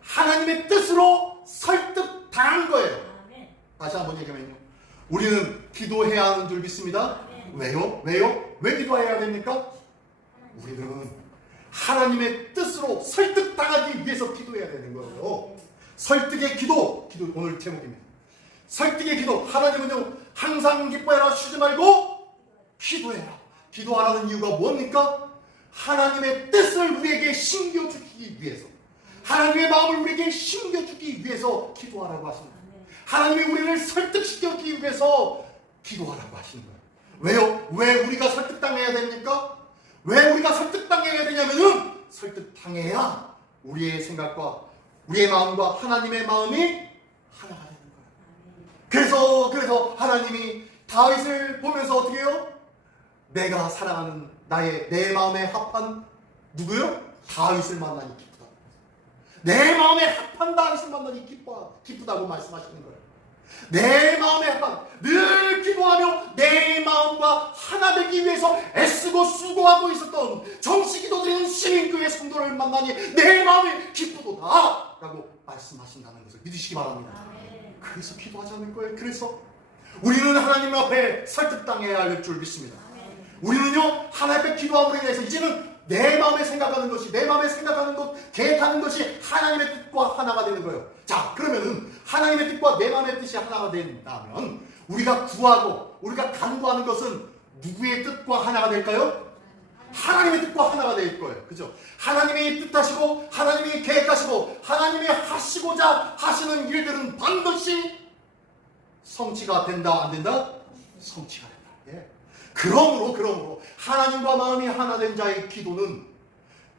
하나님의 뜻으로 설득당한 거예요. 다시 한번 얘기하면요, 우리는 기도해야 하는 줄 믿습니다. 왜요? 왜 기도해야 됩니까? 우리는 하나님의 뜻으로 설득당하기 위해서 기도해야 되는 거예요. 설득의 기도 오늘 제목입니다. 설득의 기도. 하나님은요, 항상 기뻐해라, 쉬지 말고 기도해라. 기도하라는 이유가 뭡니까? 하나님의 뜻을 우리에게 심겨주기 위해서, 하나님의 마음을 우리에게 심겨주기 위해서 기도하라고 하십니다. 하나님이 우리를 설득시키기 위해서 기도하라고 하시는 거예요. 왜요? 왜 우리가 설득당해야 됩니까? 왜 우리가 설득당해야 되냐면은, 설득당해야 우리의 생각과 우리의 마음과 하나님의 마음이 하나가 되는 거예요. 그래서 하나님이 다윗을 보면서 어떻게 해요? 내가 사랑하는 내 마음에 합한 누구요? 다윗을 만나니 기쁘다. 내 마음에 합한 다윗을 만나니 기쁘다고 말씀하시는 거예요. 내 마음에 합한, 늘 기도하며 내 마음과 하나 되기 위해서 애쓰고 수고하고 있었던 정시 기도드리는 시민교회 성도를 만나니 내 마음이 기쁘도다 라고 말씀하신다는 것을 믿으시기 바랍니다. 그래서 기도하지 않을 거예요. 그래서 우리는 하나님 앞에 설득당해야 할 줄 믿습니다. 우리는요, 하나님 앞에 기도함으로 인해서 이제는 내 마음에 생각하는 것이, 내 마음에 생각하는 것, 계획하는 것이 하나님의 뜻과 하나가 되는 거예요. 자, 그러면은 하나님의 뜻과 내 마음의 뜻이 하나가 된다면, 우리가 구하고 우리가 간구하는 것은 누구의 뜻과 하나가 될까요? 하나님의 뜻과 하나가 될 거예요. 그죠? 하나님이 뜻하시고 하나님이 계획하시고 하나님이 하시고자 하시는 일들은 반드시 성취가 된다, 안 된다? 성취가 된다. 예. 그러므로 하나님과 마음이 하나 된 자의 기도는,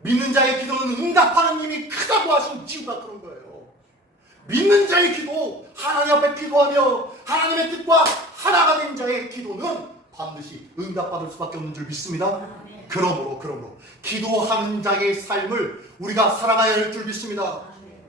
믿는 자의 기도는 응답하는 힘이 크다고 하신 이유가 그런 거예요. 믿는 자의 기도, 하나님 앞에 기도하며 하나님의 뜻과 하나가 된 자의 기도는 반드시 응답받을 수밖에 없는 줄 믿습니다. 그러므로 기도하는 자의 삶을 우리가 살아가야 할 줄 믿습니다.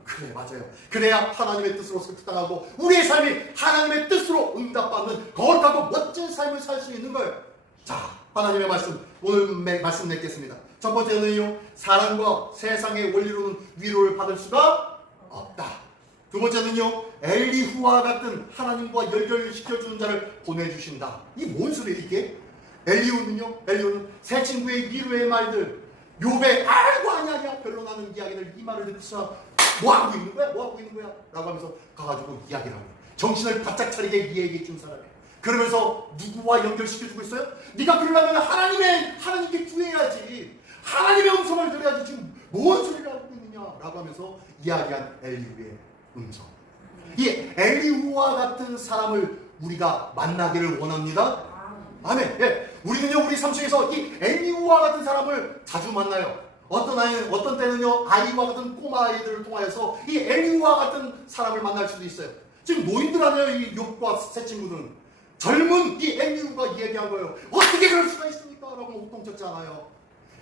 그래, 맞아요. 그래야 하나님의 뜻으로 설득당하고 우리의 삶이 하나님의 뜻으로 응답받는 거룩하고 멋진 삶을 살 수 있는 거예요. 자, 하나님의 말씀 오늘 말씀 맺겠습니다. 첫 번째는요, 사랑과 세상의 원리로는 위로를 받을 수가 없다. 두 번째는요, 엘리후와 같은 하나님과 연결시켜주는 자를 보내주신다. 이게 뭔 소리예요 이게? 엘리후는 새 친구의 위로의 말들, 욥의 아이고 아니야 별로 나는 이야기들, 이 말을 듣고서 뭐하고 있는 거야? 라고 하면서 가가지고 이야기를 합니다. 정신을 바짝 차리게 이야기해 준 사람이에요. 그러면서 누구와 연결시켜주고 있어요? 네가 그러려면 하나님께 구해야지, 하나님의 음성을 들어야지, 지금 뭔 소리를 하고 있느냐 라고 하면서 이야기한 엘리후의 음성. 이 엘리후와 같은 사람을 우리가 만나기를 원합니다. 아멘. 예. 우리는요, 우리 삶 속에서 이 엘리후와 같은 사람을 자주 만나요. 어떤 때는요, 아이와 같은 꼬마 아이들을 통하여서 이 엘리후와 같은 사람을 만날 수도 있어요. 지금 노인들 아니에요, 이 욥과 새 친구들은. 젊은 이 엘리후가 이야기한 거예요. 어떻게 그럴 수가 있습니까? 라고 호통쳤지 않아요.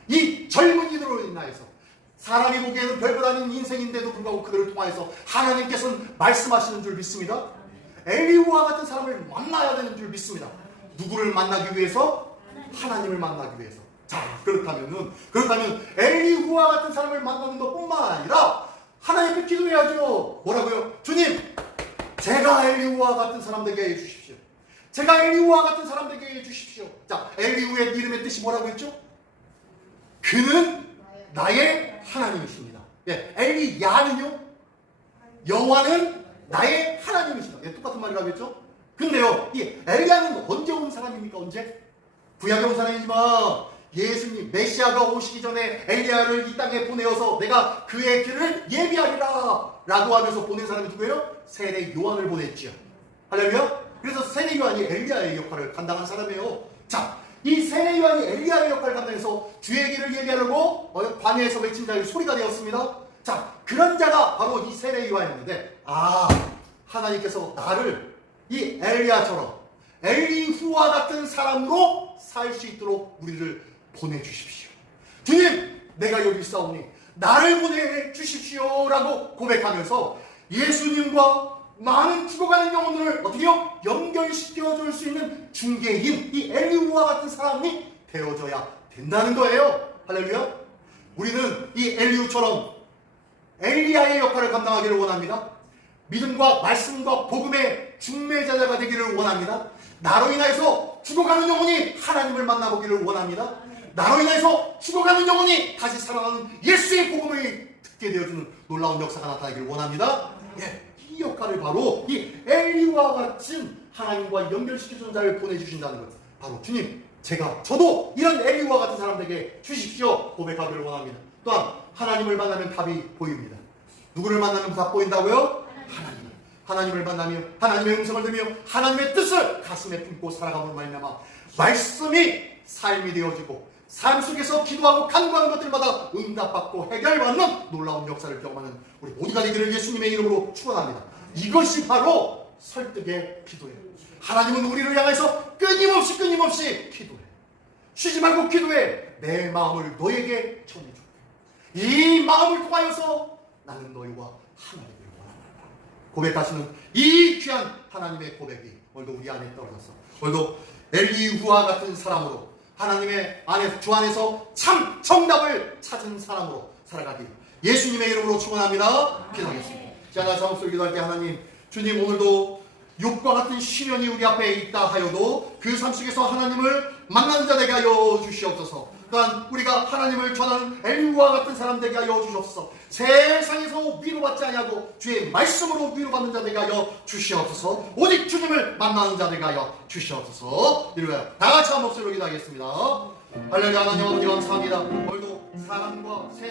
이 젊은이들로 인하여서 사람이 보기에는 별것 아닌 인생인데도 불구하고 그들을 통하여서 하나님께서는 말씀하시는 줄 믿습니다. 엘리후와 같은 사람을 만나야 되는 줄 믿습니다. 누구를 만나기 위해서? 하나님을 만나기 위해서. 자, 그렇다면 엘리후와 같은 사람을 만나는 것뿐만 아니라 하나님께 기도해야죠. 뭐라고요? 주님, 제가 엘리후와 같은 사람 되게 해주십시오. 제가 엘리후와 같은 사람 되게 해주십시오. 자, 엘리후의 이름의 뜻이 뭐라고 했죠? 그는 나의 하나님이십니다. 예, 엘리야는요, 여호와는 나의 하나님이시다. 예, 똑같은 말이라고 했죠? 근데요, 이 엘리야는 언제 온 사람입니까? 언제? 구약에 온 사람이지만 예수님 메시아가 오시기 전에 엘리야를 이 땅에 보내어서 내가 그의 길을 예비하리라 라고 하면서 보낸 사람이 누구예요? 세례 요한을 보냈지요. 할렐루야. 그래서 세례 요한이 엘리야의 역할을 감당한 사람이에요. 자, 이 세례 요한이 엘리야의 역할을 감당해서 주의 길을 예비하려고 광야에서 외친 자의 소리가 되었습니다. 자, 그런 자가 바로 이 세례 요한이었는데, 하나님께서 나를 이 엘리야처럼 엘리후와 같은 사람으로 살 수 있도록 우리를 보내주십시오. 주님, 내가 여기 있사오니 나를 보내주십시오 라고 고백하면서 예수님과 많은 죽어가는 영혼들을 어떻게요? 연결시켜줄 수 있는 중개인, 이 엘리후와 같은 사람이 되어져야 된다는 거예요. 할렐루야. 우리는 이 엘리후처럼 엘리야의 역할을 감당하기를 원합니다. 믿음과 말씀과 복음의 중매자자가 되기를 원합니다. 나로 인하여서 죽어가는 영혼이 하나님을 만나보기를 원합니다. 나로 인하여서 죽어가는 영혼이 다시 살아나는 예수의 복음을 듣게 되어주는 놀라운 역사가 나타나기를 원합니다. 예, 이 역할을 바로 이 엘리와 같은 하나님과 연결시켜주는 자를 보내주신다는 것. 바로 주님, 저도 이런 엘리와 같은 사람들에게 주십시오 고백하기를 원합니다. 또한 하나님을 만나면 답이 보입니다. 누구를 만나면 답 보인다고요? 하나님을 만나며 하나님의 음성을 들으며 하나님의 뜻을 가슴에 품고 살아감으로 말미암아 말씀이 삶이 되어지고 삶 속에서 기도하고 간구하는 것들마다 응답받고 해결받는 놀라운 역사를 경험하는 우리 모두가 되기를 예수님의 이름으로 축원합니다. 이것이 바로 설득의 기도예요. 하나님은 우리를 향해서 끊임없이 기도해. 쉬지 말고 기도해. 내 마음을 너에게 전해줄게. 이 마음을 통하여서 나는 너희와 하나 되기를 원한다. 고백하시는 이 귀한 하나님의 고백이 오늘도 우리 안에 떨어졌어. 오늘도 엘리후와 같은 사람으로 하나님의 주 안에서 참 정답을 찾은 사람으로 살아가길 예수님의 이름으로 축원합니다. 기도하겠습니다. 자, 자목소리 기도할 때 하나님, 주님, 오늘도 욥과 같은 시련이 우리 앞에 있다 하여도 그 삶 속에서 하나님을 만나는 자 되게 하여 주시옵소서. 또한 우리가 하나님을 전하는 엘리후와 같은 사람 되게 하여 주시옵소서. 세상에서 위로받지 아니하고 주의 말씀으로 위로받는 자 되게 하여 주시옵소서. 오직 주님을 만나는 자 되게 하여 주시옵소서. 이루어요. 다 같이 한 목소리로 기도하겠습니다. 할렐루야. 하나님 아버지 감사합니다. 오늘도 사랑과 세상